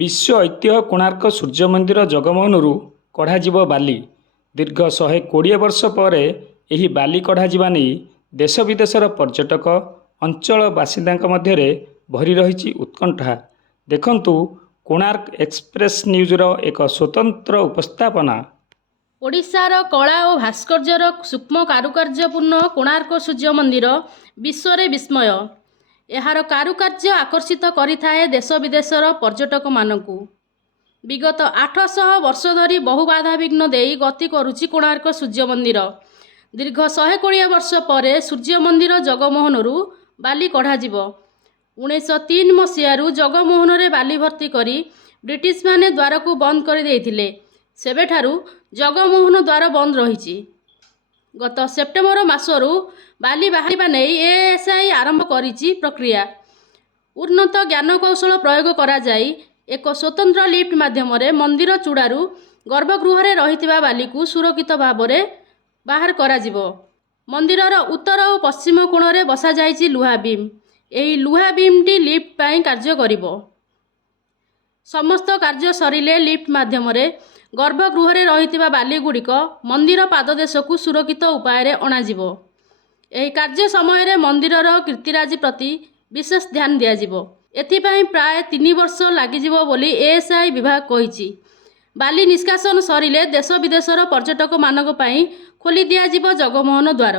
विश्व ऐतिह्य कोणार्क सूर्य मंदिर जगमोहनरू कढ़ा बाली। दीर्घ 120 वर्ष पर यह बाली कढ़ा नहीं देश विदेशर पर्यटक अंचल बासिंदा मध्य भरी रही उत्कंठा। देखंतु कोणार्क एक्सप्रेस न्यूज़र एक स्वतंत्र उपस्थापना। ओडिशार कला और भास्कर्यर सूक्ष्म कारुकार्यपूर्ण कोणार्क सूर्य मंदिर विश्व विस्मय। यार कारुकार्य आकर्षित करिथाए देश विदेशर पर्यटक मानकु। विगत 800 वर्ष धरी बहु बाधाविघ्न देई गति करुछि कोणार्क सूर्य मंदिर। दीर्घ 120 वर्ष पर सूर्य मंदिर जगमोहनरू बाली कढ़ाजिब। 1903 मसीहारू जगमोहन रे बाली भर्ती करी ब्रिटिश माने द्वार को बंद कर देइथिले। सेबेठारू जगमोहन द्वार बंद रही। गत सेप्टेम्बर मासरू बाली बाहरिबा नहीं एएसआई आरंभ करिछि प्रक्रिया। उन्नत ज्ञान कौशल प्रयोग करा जाई एक स्वतंत्र लिफ्ट माध्यम मंदिर चूड़ारू गर्भगृह रे रहितिबा बाली को सुरक्षित भाव में बाहर करा जिवो। मंदिरर उत्तर और पश्चिम कोण रे बसा जाइछि लुहा बीम। एही लुहा बीम टी लिफ्ट पाई कार्य करिवो। समस्त कार्य सरिले लिफ्ट माध्यम गर्भगृह रे रहितिबा बाली गुड़िक मंदिर पाददेश को सुरक्षित उपाय रे अणाजिवो। एही कार्य समय रे मंदिरर कीर्तिराजी प्रति विशेष ध्यान दियाजिवो। एथिपाई प्राय 3 वर्ष लागिजिवो बोली एएसआई विभाग कहिछि। बाली निष्कासन सरिले देश विदेशर पर्यटक मानक पई खोली दियाजिवो जगमोहन द्वार।